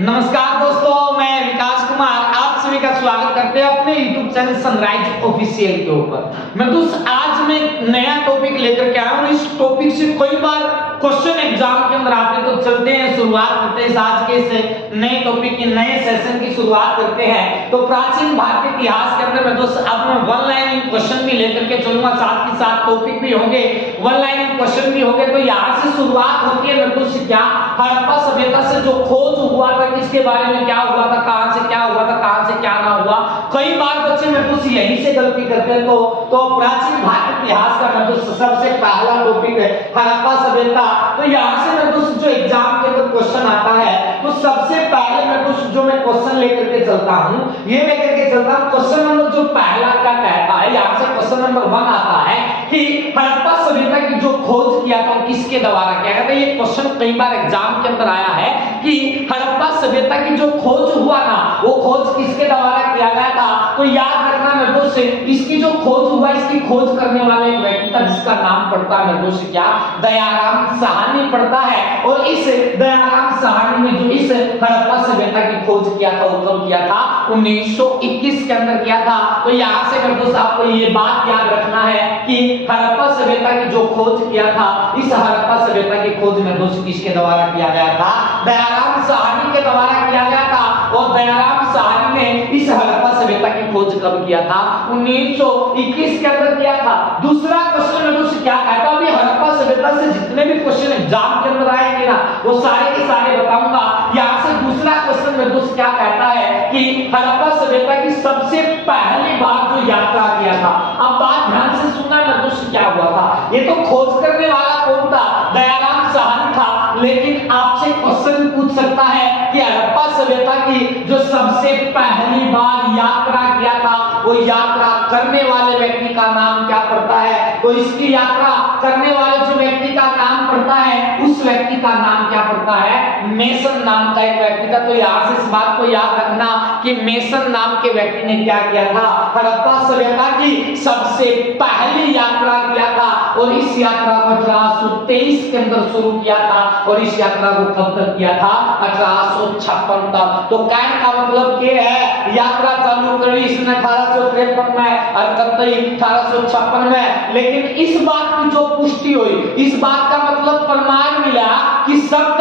नमस्कार दोस्तों, मैं विकास कुमार आप सभी का स्वागत करते हैं अपने YouTube चैनल सनराइज ऑफिशियल के ऊपर। मैं दोस्त आज मैं नया टॉपिक लेकर के आया हूँ। इस टॉपिक से कई बार क्वेश्चन एग्जाम के अंदर आते, तो चलते हैं शुरुआत करते हैं आज के इस नए टॉपिक की, नए सेशन की शुरुआत करते हैं। तो प्राचीन भारतीय इतिहास के अंदर में दोस्त अब मैं वन लाइन क्वेश्चन भी लेकर के चलूंगा, साथ ही साथ टॉपिक भी होंगे, वन लाइन क्वेश्चन भी होंगे। तो यहाँ से शुरुआत होती है मेरे दोस्त क्या, हड़प्पा सभ्यता से जो खोज हुआ था, किसके बारे में क्या हुआ था, कहां से क्या हुआ था, कहां से क्या ना हुआ। कई बार बच्चे मेरे दोस्त यहीं से गलती करते हैं। तो प्राचीन भारतीय इतिहास का मेरे दोस्त सबसे पहला टॉपिक है हड़प्पा सभ्यता। तो यहाँ से मेरे दोस्त जो एग्जाम के अंदर क्वेश्चन आता है, तो सबसे पहले मेरे दोस्त जो मैं क्वेश्चन लेकर के चलता हूँ, ये लेकर के चलता हूँ। क्वेश्चन नंबर जो पहला क्या कहता है, यहाँ से क्वेश्चन नंबर 1 आता है कि हड़प्पा सभ्यता की जो खोज किया था किसके द्वारा किया गया था। ये क्वेश्चन कई बार एग्जाम के अंदर आया है कि हड़प्पा सभ्यता की जो खोज हुआ ना, वो खोज किसके द्वारा किया गया था। तो याद रखना मेरे दोस्त, इसकी जो खोज हुआ, इसकी खोज करने वाला एक व्यक्ति था जिसका नाम पड़ता है मेरे दोस्त क्या, दयाराम साहनी पड़ता है। और इस दयाराम साहनी ने जो इस हड़प्पा सभ्यता की खोज किया था, वो कब किया था, 1921 के अंदर किया था। तो यहाँ से मेरे दोस्त आपको ये बात याद रखना है कि हड़प्पा सभ्यता की जो खोज किया था, इस हड़प्पा सभ्यता की खोज मेरे दोस्त किसके द्वारा किया गया था, दयाराम साहनी के द्वारा किया गया था। और दयाराम साहनी ने इस हड़प्पा सभ्यता की खोज कब किया था, 1921 के अंदर किया था। दूसरा क्वेश्चन मेरे दोस्त क्या कहता है, अभी हड़प्पा सभ्यता से जितने भी क्वेश्चन एग्जाम के अंदर आएंगे ना, वो सारे के सारे बताऊंगा। यहाँ से दूसरा क्वेश्चन मेरे दोस्त क्या कहता है कि हड़प्पा सभ्यता की सबसे पहली बार जो यात्रा किया था। अब बात ध्यान से सुनना मेरे दोस्त, क्या हुआ था, ये तो खोज करने वाला कौन था, दयाराम साहनी था। लेकिन आपसे क्वेश्चन पूछ सकता है कि हड़प्पा सभ्यता की जो सबसे पहली बार यात्रा किया था, वो यात्रा करने वाले व्यक्ति का नाम क्या पड़ता है। तो इसकी यात्रा करने वाले जो व्यक्ति का नाम पड़ता है, उस व्यक्ति का नाम क्या पड़ता है, मेसन नाम का एक व्यक्ति था। तो यहाँ से इस बात को याद रखना कि मेसन नाम के व्यक्ति ने क्या किया था, हड़प्पा सभ्यता की सबसे पहली यात्रा किया था। और इस यात्रा को 1823 के अंदर शुरू किया था, और इस यात्रा को कब तक किया था, 1856 तक। तो कहने का मतलब ये है, यात्रा चालू करी इसने 1853 में और कतई 1856 में। लेकिन इस बात की जो पुष्टि हुई, इस बात का मतलब प्रमाण मिला कि सब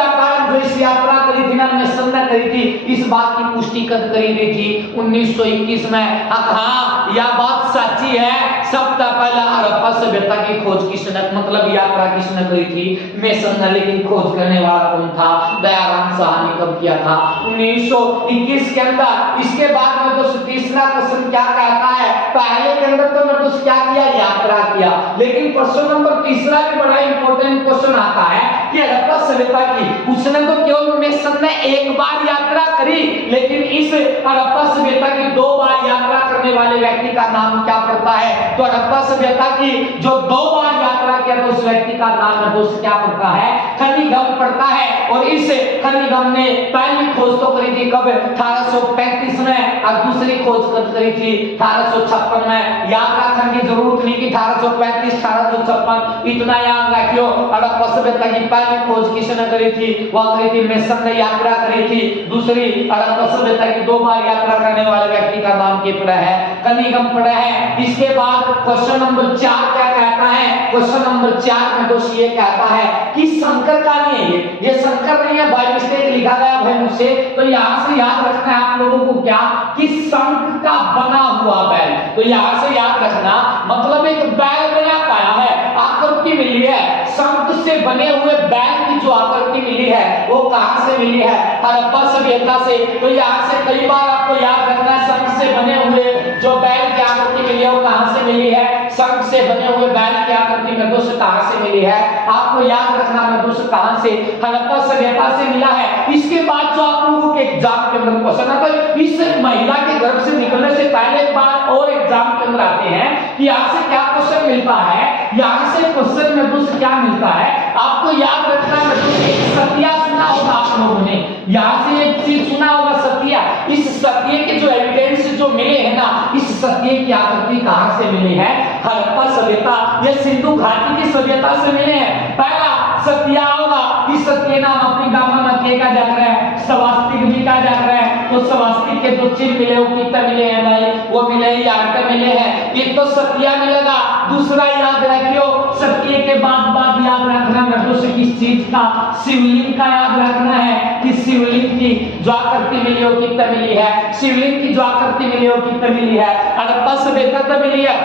जो इस यात्रा करी थी ना, मेसन ने करी थी, इस बात की पुष्टि कब करी गई थी, 1921 में। हाँ, यह बात सच्ची है, सबसे पहला हड़प्पा सभ्यता की खोज किसने, मतलब यात्रा किसने करी थी, मेसन ने। लेकिन खोज करने वाला कौन था, दयाराम साहनी कब किया था, 1921 के अंदर। इसके बाद में दोस्त तीसरा क्वेश्चन क्या कहता है, पहले के अंदर तो मैं दोस्त क्या किया, यात्रा किया। लेकिन क्वेश्चन नंबर तीसरा भी बड़ा इंपॉर्टेंट क्वेश्चन आता है कि हड़प्पा सभ्यता की, उसने तो केवल मेसन ने एक बार यात्रा करी, लेकिन इस हड़प्पा सभ्यता की 2 बार यात्रा करने वाले व्यक्ति का नाम क्या पड़ता है। तो हड़प्पा सभ्यता की जो 2 बार यात्रा किया, तो उस व्यक्ति का नाम दोस्त क्या पड़ता है, खनिगम पड़ता है। और इस खनिगम ने पहली खोज तो करी थी कब, 1835 में, और दूसरी खोज कब करी थी, 1856 में। याद रखने की जरूरत नहीं कि 1835 1856, इतना याद रखियो। हड़प्पा सभ्यता की पहली खोज किसने करी थी, वह करी थी मेसन ने, यात्रा करी थी। दूसरी हड़प्पा सभ्यता की 2 बार यात्रा करने वाले व्यक्ति का नाम क्या पड़ा है, खनिगम पड़ा है। इसके बाद क्वेश्चन नंबर 4 क्या कहता है, क्वेश्चन नंबर 4 में दोस्त ये कहता है कि शंकर का नहीं है, ये शंकर नहीं है, बाय मिस्टेक लिखा गया भाई मुझसे। तो यहाँ से याद रखना है आप लोगों को क्या, कि शंख का बना हुआ बैल। तो यहाँ से याद रखना, मतलब एक बैल बना पाया है, आकृति मिली है, शंख से बने हुए बैल की जो आकृति मिली है, वो कहां से मिली है, हड़प्पा सभ्यता से। तो यहाँ से कई बार आपको याद रखना है, शंख से बने हुए जो बैल की आकृति मिली है, वो कहां से मिली है, शंख से बने हुए बैल की आकृति में दोस्त कहां से मिली है, आपको याद रखना है दोस्त, कहां से, हड़प्पा सभ्यता से मिला है। इसके बाद जो आप लोगों के एग्जाम के अंदर क्वेश्चन आता है, इस महिला के गर्भ से निकलने से पहले एक बात और एग्जाम के अंदर आते हैं कि यहाँ से क्या क्वेश्चन मिलता है, यहाँ से क्वेश्चन में दोस्त क्या मिलता है, आपको याद रखना है दोस्त, एक सतिया सुना होगा आप लोगों ने, यहाँ से एक चीज सुना होगा सतिया। इस सतिये के जो एविडेंस जो मिले हैं ना, इस सतिये की आकृति कहां से मिली है, हड़प्पा सभ्यता या सिंधु घाटी की सभ्यता से मिले हैं। पहला सतिया होगा, इस सत्य नाम अपनी गामा में के का जाकर है, स्वास्तिक भी क्या जा रहा है, तो स्वास्तिक के दो चिन्ह मिले, वो कितने मिले हैं भाई, वो मिले 11 मिले हैं। एक तो सतिया मिलेगा, दूसरा याद रखियो सत्य के बाद याद रखना मतलब किस चीज का, शिवलिंग का याद रखना है कि शिवलिंग की जो आकृति मिली हो कितने मिली है, शिवलिंग की जो आकृति मिली हो कितने मिली है। हड़प्पा सभ्यता तो मिली है,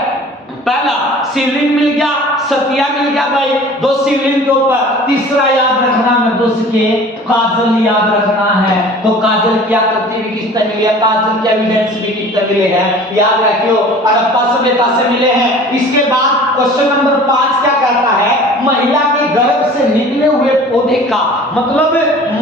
पहला शिवलिंग मिल गया, सतिया मिल गया भाई, दो शिवलिंग के ऊपर। तीसरा याद रखना है दोस्त के काजल याद रखना है, तो काजल की आकृति भी किसने मिली है, काजल के एविडेंस भी कितने मिले हैं, याद रखियो हड़प्पा सभ्यता से मिले हैं। इसके बाद क्वेश्चन नंबर 5 क्या कहता है, महिला के गर्भ से निकले हुए पौधे का मतलब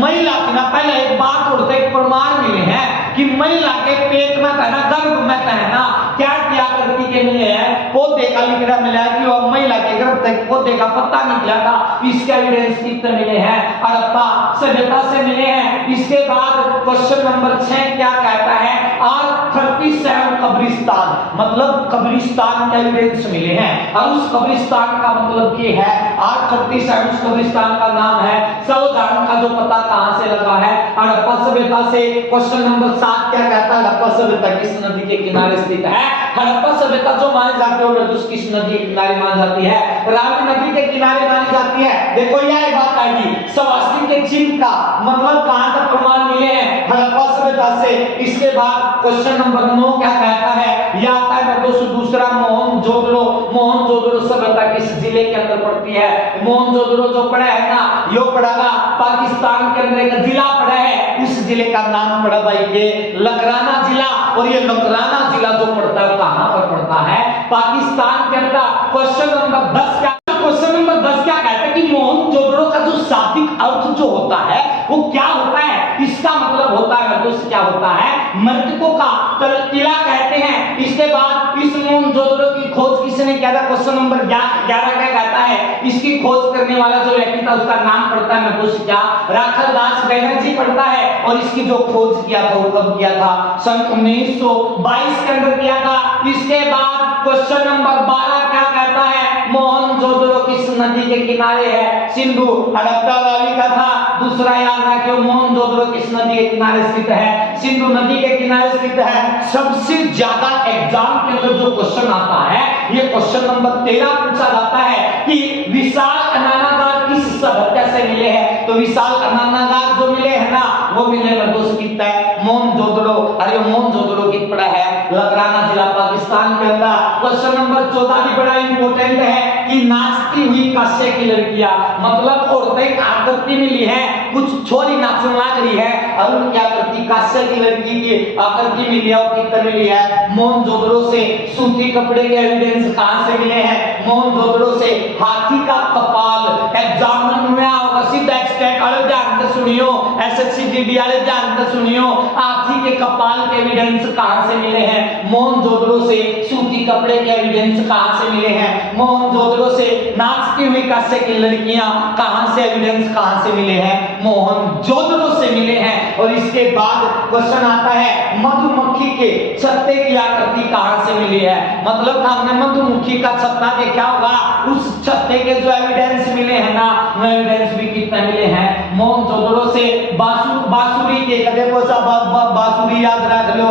महिला की ना, पहले एक बात उड़ते एक प्रमाण मिले हैं कि महिला के पेट में था ना, गर्भ में था ना, क्या आकृति के मिले हैं, पौधे का लिखना मिला है कि वह महिला के गर्भ तक पौधे का पत्ता निकला था, इसके एविडेंस कितने मिले हैं, हड़प्पा सभ्यता से मिले हैं। इसके बाद क्वेश्चन नंबर 6 क्या कहता है, R37 कब्रिस्तान मतलब कब्रिस्तान के एविडेंस मिले हैं, और उस कब्रिस्तान का मतलब ये है R37 कब्रिस्तान का नाम है, सावधान का जो पता कहां से लगा है, हड़प्पा सभ्यता से। क्वेश्चन नंबर 7 क्या कहता है, हड़प्पा सभ्यता किस नदी के किनारे स्थित है, हड़प्पा सभ्यता जो मानी जाती है किस नदी के किनारे मानी जाती है, रावी नदी के किनारे मानी जाती है। देखो यह बात आएगी स्वास्तिक के चिन्ह का मतलब कहां तक प्रमाण मिले हैं, हड़प्पा सभ्यता से। इसके बाद क्वेश्चन नंबर 9 क्या कहता है, यह आता है दोस्तों दूसरा मोहनजोदड़ो। मोहनजोदड़ो सभ्यता किस जिले के अंदर पड़ती है, मोहनजोदड़ो जो पड़ा है ना, यो पड़ागा पाकिस्तान के अंदर एक जिला पड़ा है, उस जिले का नाम पड़ा भाई ये लकराना जिला, और ये लकराना जिला जो पड़ता है कहां पर पड़ता है, पाकिस्तान के अंदर। क्वेश्चन नंबर 10 क्या, क्वेश्चन नंबर 10 क्या कहता है कि मोहनजोदड़ो का जो शाब्दिक अर्थ जो होता है वो क्या होता है, इसका मतलब होता है दोस्त क्या होता है, मृतकों का किला कहते हैं। इसके बाद इस मोहनजोदड़ो की खोज किसने किया था, क्वेश्चन नंबर 11 क्या कहता है, इसकी खोज करने वाला जो व्यक्ति था उसका नाम पड़ता है दोस्त क्या, राखल दास बैनर्जी पड़ता है, और इसकी जो खोज किया था वो कब किया था, सन 1922 के अंदर किया था। इसके बाद क्वेश्चन नंबर 12 क्या कहता है, मोहनजोदड़ो किस नदी के किनारे है, सिंधु हड़प्पा वैली का था। दूसरा याद रखियो मोहनजोदड़ो किस नदी के किनारे स्थित है, सिंधु नदी के किनारे स्थित है। सबसे ज्यादा एग्जाम के अंदर जो क्वेश्चन आता है ये क्वेश्चन नंबर 13 पूछा जाता है कि विशाल अनानागार किस सभ्यता से मिले हैं, तो विशाल अनानागार जो मिले हैं ना वो मिले दोस्त कितना है, मोहनजोदड़ो, अरे मोहनजोदड़ो कित पड़ा है, लकराना जिला पाकिस्तान के अंदर। क्वेश्चन नंबर 14 भी बड़ा इंपॉर्टेंट है कि नाचती हुई काश्य की लड़कियां मतलब औरतें आकृति मिली है, कुछ छोरी नाचने लग रही है, और उनकी आकृति काश्य की लड़की की आकृति मिली है, और कितने मिली है, मोहनजोदड़ो से। सूती कपड़े के एविडेंस कहां से मिले हैं, मोहनजोदड़ो से। हाथी का कपाल एग्जाम में हुआ होगा, सीधा एक्सटेक वाले ध्यान से सुनियो, एसएससी जीडी वाले ध्यान से सुनियो, हाथी के कपाल के एविडेंस कहां से मिले हैं, मोहनजोदड़ो से। सूती कपड़े के एविडेंस कहां से मिले हैं, मोहनजोदड़ो से। नाचती हुई काश्य की लड़कियां कहां से, एविडेंस कहां से मिले हैं, मोहनजोदड़ो से मिले हैं। और इसके बाद क्वेश्चन आता है मधुमक्खी के छत्ते की आकृति कहां से मिली है, मतलब हमने मधुमक्खी का छत्ता देखा होगा, उस छत्ते के जो एविडेंस मिले हैं ना वो एविडेंस भी कितने मिले हैं, मोहनजोदड़ो से। बांसुरी के देखो सब बांसुरी याद रख लो,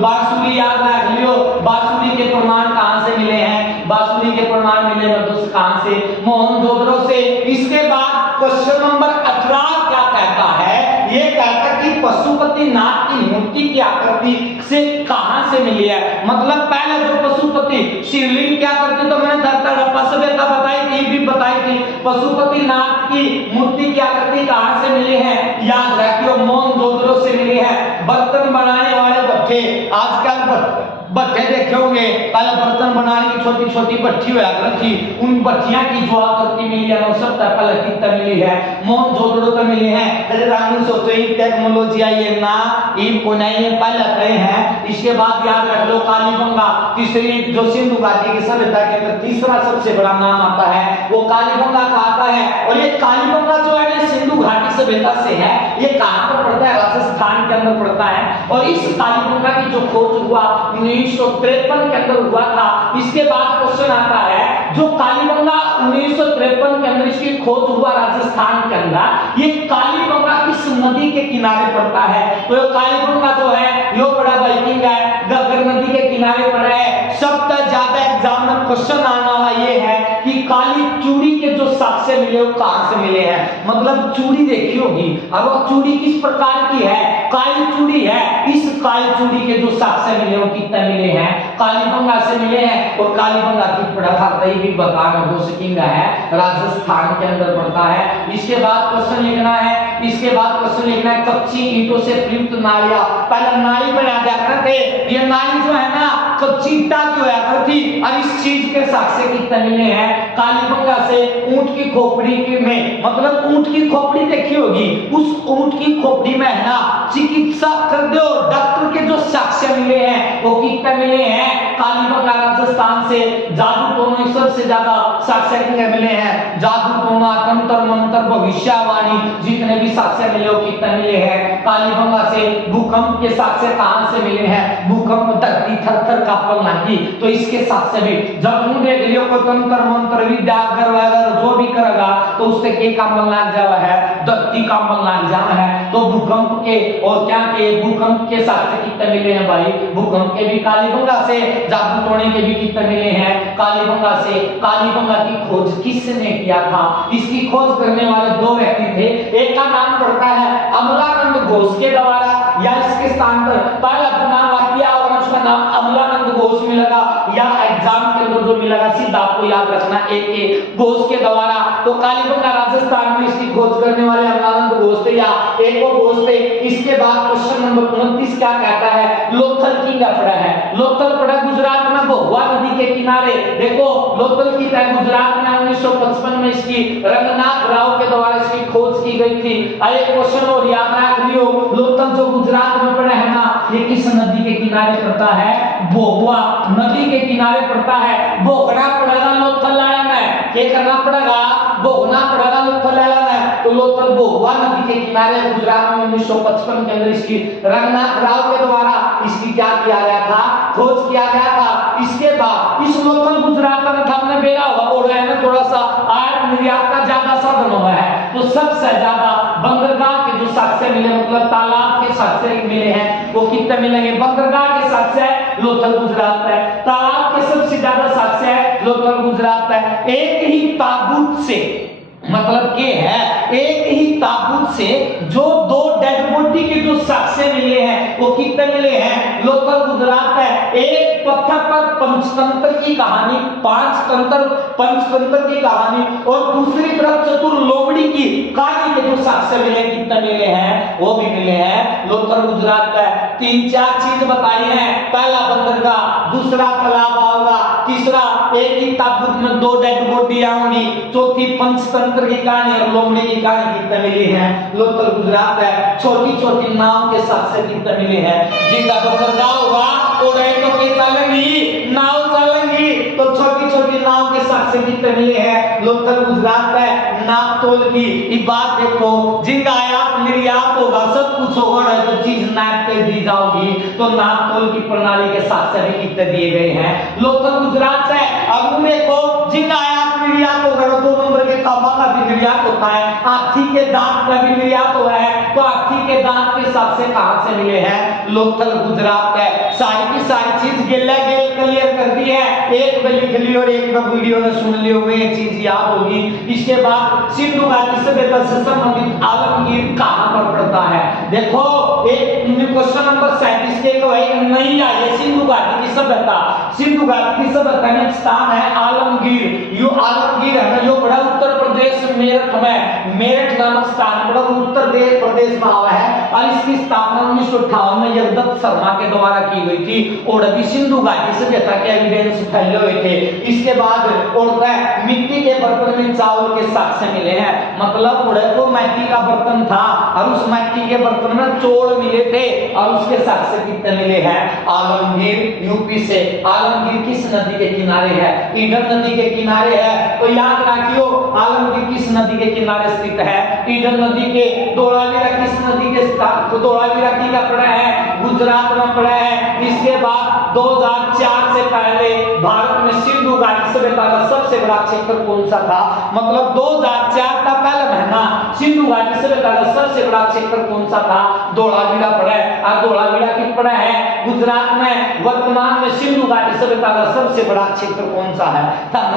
बांसुरी याद रख लियो, बांसुरी के प्रमाण कहां से मिले हैं, बांसुरी के प्रमाण मिले दोस्त कहां से, मोहनजोदड़ो से। इसके बाद क्वेश्चन नंबर 18 क्या कहता है, ये कहता है कि पशुपतिनाथ की मूर्ति की आकृति से कहां से मिली है, मतलब पहले जो पशुपति शिवलिंग की आकृति तो मैंने हड़प्पा सभ्यता बताई थी, भी बताई थी, पशुपतिनाथ की मूर्ति की आकृति कहां से मिली है, याद रखियो मोहनजोदड़ो से मिली है। बर्तन बनाने वाले भट्ठे, आजकल भट्ठे देखे होंगे, पहले बर्तन बनाने की छोटी छोटी भट्टी हुआ करती, उन भट्टियां की जो आकृति मिली है वो सब पहले कितना मिली है, मोहनजोदड़ो पे मिली है। रानी सोचो ये टेक्नोलॉजी आई है ना, इनको नहीं पहले कहे हैं। इसके बाद याद रख लो कालीबंगा, तीसरी जो सिंधु घाटी की सभ्यता के अंदर तीसरा सबसे बड़ा नाम आता है वो कालीबंगा का आता है। और ये कालीबंगा जो है ना सिंधु घाटी सभ्यता से है, ये कहां पर पड़ता है, राजस्थान के अंदर पड़ता है। और इस कालीबंगा की जो खोज हुआ 1953 के अंदर हुआ था। इसके बाद क्वेश्चन आता है जो कालीबंगा 1953 के अंदर इसकी खोज हुआ राजस्थान के अंदर, ये कालीबंगा किस नदी के किनारे पड़ता है? तो ये कालीबंगा जो है यो बड़ा बाइकिंग है, घग्गर नदी के किनारे पड़ा है। सबसे ज्यादा एग्जाम में क्वेश्चन आने वाला ये है कि काली चूड़ी के जो साक्ष्य मिले वो कहां से मिले हैं? मतलब चूड़ी देखी होगी, अब वो चूड़ी किस प्रकार की है? काली चूड़ी है। इस काली चूड़ी के जो साक्ष्य मिले वो कितने मिले हैं? कालीबंगा से मिले हैं। और कालीबंगा की पड़ा था भी बताना हो सकेगा है, राजस्थान के अंदर पड़ता है। इसके बाद क्वेश्चन लिखना है, इसके बाद क्वेश्चन लिखना है कच्ची ईंटों से प्रयुक्त नालियां। पहले नाली बना दिया करते, ये नाली जो है ना कच्ची ईंटा की होया करती। अब इस चीज के साक्ष्य कितने मिले हैं? कालीबंगा से ऊंट की खोपड़ी में, मतलब ऊंट की खोपड़ी देखी होगी, उस ऊंट की खोपड़ी में है ना चिकित्सा कर दो डॉक्टर के जो साक्ष्य मिले हैं वो कितने मिले हैं? कालीबंगा राजस्थान से। जादू टोना सबसे ज्यादा साक्ष्य कितने मिले हैं? जादू टोना, तंत्र मंत्र, भविष्यवाणी जितने भी साक्ष्य मिले वो कितने मिले हैं? कालीबंगा से। भूकंप के साक्ष्य कहां से मिले हैं? भूकंप धरती थर-थर कांपने लगी, तो इसके साक्ष्य भी जब मुंह देख लियो को तंत्र मंत्र विद्या कर जो भी करेगा तो उससे के काम लग जावा है, धरती काम लग जावा है। तो भूकंप के और क्या के भूकंप के साक्ष्य कितने मिले हैं भाई? भूकंप के भी कालीबंगा से। जादू टोने के भी कितने मिले हैं? कालीबंगा से। कालीबंगा की खोज किसने किया था? इसकी खोज करने वाले दो व्यक्ति थे, एक का नाम पड़ता है अमलानंद घोष के द्वारा, या इसके स्थान पर पहला नाम वाक्य और उसका नाम अमलानंद घोष मिलेगा, या एग्जाम के अंदर जो मिलेगा सीधा आपको याद रखना एक घोष के द्वारा। तो कालीबंगा राजस्थान में इसकी खोज करने वाले अमलानंद घोष थे या एक और घोष थे। इसके बाद क्वेश्चन नंबर 29 क्या कहता है? लोथल की पड़ा है। लोथल पड़ा गुजरात में भोगवा नदी के किनारे। देखो लोथल की गुजरात में 1955 में इसकी रंगनाथ राव के द्वारा इसकी खोज की गई थी। एक क्वेश्चन और याद रख लियो, लोथल जो गुजरात में पड़ा है ना, ये किस नदी के किनारे पड़ता है? भोगवा नदी के किनारे पड़ता है। भोगना पड़ेगा लोथल लाया में, क्या करना पड़ेगा? भोगना पड़ेगा लोथल लाया में। तो लोथल भोगवा नदी के किनारे गुजरात में 1955 के अंदर इसकी रंगनाथ राव के द्वारा इसकी क्या किया गया था? खोज किया गया था। इसके बाद इस लोथल गुजरात में हमने बेरा हुआ और है ना थोड़ा सा आयात निर्यात का ज्यादा साधन हुआ है, तो सबसे ज्यादा बंदरगाह के जो साक्ष्य मिले, मतलब तालाब के साक्ष्य मिले हैं वो कितने मिलेंगे? बंदरगाह के साक्ष्य लोथल गुजरात है, तालाब के सबसे ज्यादा साक्ष्य है लोथल गुजरात है। एक ही ताबूत से, मतलब के है एक ही ताबूत से जो दो डेड बॉडी के जो साक्ष्य मिले हैं वो कितने मिले हैं? लोथल गुजरात है। एक पत्थर पर पंचतंत्र की कहानी, पंचतंत्र की कहानी, और दूसरी तरफ चतुर लोमड़ी की कहानी के जो साक्ष्य मिले कितने मिले हैं? वो भी मिले हैं लोथल गुजरात है। 3-4 चीज बताई है, पहला बंदरगाह, दूसरा तालाब होगा, तीसरा एक ही ताबूत में 2 डेड बॉडी आएंगी, चौथी पंचतंत्र की कहानी और लोमड़ी की कहानी कितने मिली है? लोथल गुजरात है। छोटी छोटी नाव के साक्ष्य कितने मिले हैं? जिनका बंदरगाह होगा और तो के चलेंगी नाव चलेंगी, तो छोटी छोटी नाव के साक्ष्य कितने मिले हैं? लोथल गुजरात है। नापतोल की बात देखो, जिनका आयात निर्यात होगा सब कुछ होगा तो चीज नाप पे दी जाओगी, तो नापतोल की प्रणाली के साक्ष्य भी कितने दिए गए हैं? लोथल गुजरात से। अब देखो जिनका आयात निर्यात होगा तो 2 नंबर के काबा का भी निर्यात होता है, हाथी के दांत का भी निर्यात हुआ है, तो हाथी के दांत के साक्ष्य कहां से मिले हैं? लोथल गुजरात है। सारी की सारी चीज क्लियर कर दी है, एक में लिख ली और एक में वीडियो में सुन ली हुए चीज याद होगी। इसके बाद सिंधु घाटी सभ्यता से संबंधित आलमगीर कहां पर पड़ता है? देखो एक क्वेश्चन नंबर 37 के नहीं आई सिंधु घाटी की सभ्यता। सिंधु घाटी की सभ्यता में स्थान है आलमगीर। यो आलमगीर है ना, यो बड़ा उत्तर प्रदेश मेरठ में, मेरठ नामक स्थान बड़ा उत्तर प्रदेश में आवा है, और इसकी स्थापना 1958 में जगदत्त शर्मा के द्वारा की गई थी। और अभी सिंधु घाटी सभ्यता के एविडेंस फैले हुए थे। इसके बाद मिट्टी के बर्तन में चावल के साक्ष्य मिले हैं, मतलब वो मिट्टी का बर्तन था और उस मिट्टी के बर्तन में चौल मिले थे और उसके साक्ष्य कितने मिले हैं? आलमगीर यूपी से। आलमगीर किस नदी के किनारे है? ईडन नदी के किनारे है, तो याद रखियो आलमगीर किस नदी के किनारे स्थित है? ईडन नदी के। धोलावीरा किस नदी के? धोलावीरा की का पड़ा है? गुजरात में पड़ा है। इसके बाद 2004 से पहले भारत में सिंधु घाटी सभ्यता का सबसे बड़ा क्षेत्र कौन सा था? मतलब 2004 का पहला महीना सिंधु घाटी सभ्यता का सबसे बड़ा क्षेत्र कौन सा था? धोलावीरा पड़ा है। और धोलावीरा किस पड़ा है? गुजरात में। वर्तमान में सिंधु घाटी सभ्यता का सबसे बड़ा क्षेत्र कौन सा है?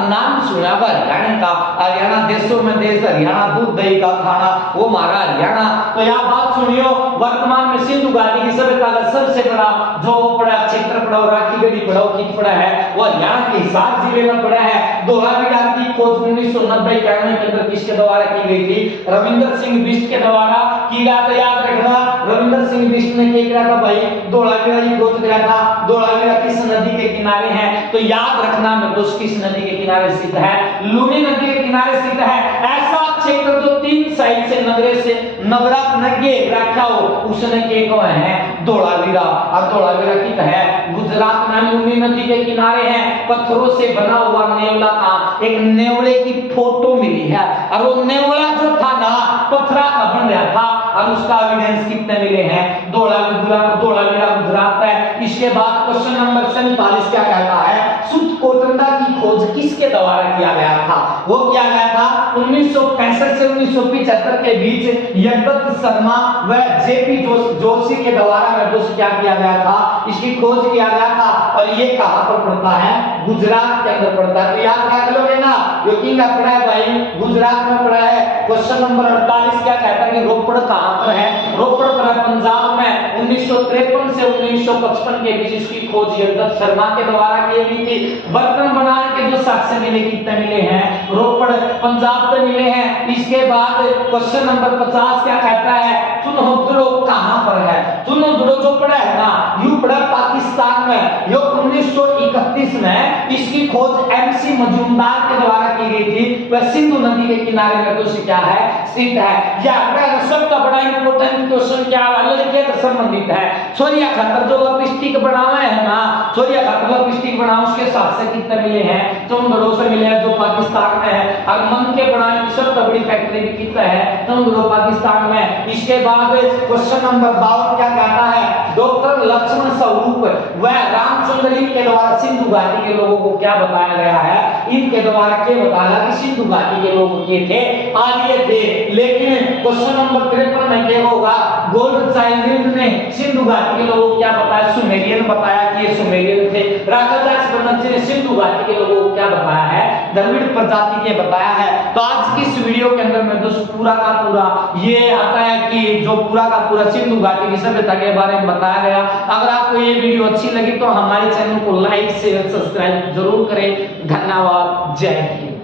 नाम सुना हरियाणा का। हरियाणा देशों में देश, हरियाणा दूध दही का खाना, वो हमारा हरियाणा। तो यहाँ बात सुनियो, वर्तमान में सिंधु घाटी की सभ्यता का सबसे बड़ा जो पड़ा क्षेत्र पड़ा, राखीगढ़ी पड़ा, किस पड़ा है? वो हरियाणा के हिसार जिले में पड़ा है। धोलावीरा की खोज 1990 के अंदर किसके द्वारा की गई थी? रविंद्र सिंह बिष्ट के द्वारा की गया था। याद रखना, रविंद्र सिंह बिष्ट ने क्या किया था भाई? धोलावीरा की खोज किया था। धोलावीरा किस नदी के किनारे है? तो याद रखना मैं दोस्त, किस नदी के किनारे स्थित है? लूनी नदी के किनारे स्थित है। ऐसा क्षेत्र जो 3 साइड से नगरे से नवरत्न नगे व्याख्या हो, उसने के को है धोलावीरा। और धोलावीरा की है गुजरात में, लूनी नदी के किनारे है। पत्थरों से बना हुआ नेवला था, एक नेवले की फोटो मिली है। और वो नेवला जो था ना, पत्थरा का बन रहा था। और उसका एविडेंस कितने मिले हैं? धोलावीरा गुजरात है। इसके बाद क्वेश्चन नंबर 47 क्या कहता है? शुद्ध कोटंडा की खोज किसके द्वारा किया गया था? वो किया गया था 1965 से 1975 के बीच यज्ञदत्त शर्मा व जेपी जोशी के द्वारा क्या किया गया था? इसकी खोज किया गया था। और ये कहां पर पड़ता है? गुजरात के अंदर पड़ता है। तो याद रख लोगे ना, यो किंगा पड़ा है भाई? गुजरात में पड़ा है। क्वेश्चन नंबर 48 क्या कहता है कि रोपड़ कहां पर है? रोपड़ पर है, पंजाब में। 1953 से 1955 के बीच इसकी खोज यज्ञदत्त शर्मा के द्वारा की गई थी। बर्तन बनाने के जो साक्ष्य मिले, कितने मिले हैं? रोपड़ पंजाब में मिले हैं। इसके बाद क्वेश्चन नंबर 50 क्या कहता है? चुनौदड़ो कहां पर है? चुनौदड़ो जो पड़ा है ना, यू पड़ा पाकिस्तान में। यो 1931 में इसकी खोज एमसी मजूमदार के द्वारा की गई थी। वह सिंधु नदी के किनारे में तो क्या है? स्थित है। यह सबका बड़ा इंपॉर्टेंट क्वेश्चन क्या है? लड़के से संबंधित है। सूर्य खतर जो लिपस्टिक बनावे है ना, सूर्य खतर लिपस्टिक बना, उसके साथ से कितने मिले हैं? चुनौदड़ो से मिले हैं, जो पाकिस्तान में है। और मन के बनाने की सबसे बड़ी फैक्ट्री भी कितना है? चुनौदड़ो पाकिस्तान में। इसके बाद क्वेश्चन नंबर 52 क्या कहता है? डॉक्टर लक्ष्मण स्वरूप व रामचंद्र के द्वारा सिंधु घाटी के लोगों को क्या बताया गया है? इनके द्वारा क्या बताया कि सिंधु घाटी के लोग के थे, आर्य थे। लेकिन क्वेश्चन नंबर 53 में क्या होगा? गोल्ड चाइल्ड ने सिंधु घाटी के लोगों को क्या बताया? सुमेरियन बताया कि ये सुमेरियन थे। राघवदास बनर्जी ने सिंधु घाटी के लोगों को क्या बताया है? द्रविड़ प्रजाति के बताया है। तो आज की इस वीडियो के अंदर में दोस्तों पूरा का पूरा ये आता है कि जो पूरा का पूरा सिंधु घाटी की सभ्यता के बारे में बताया गया। अगर आपको ये वीडियो अच्छी लगी तो हमारे चैनल को लाइक शेयर सब्सक्राइब जरूर करें। धन्यवाद। जय हिंद।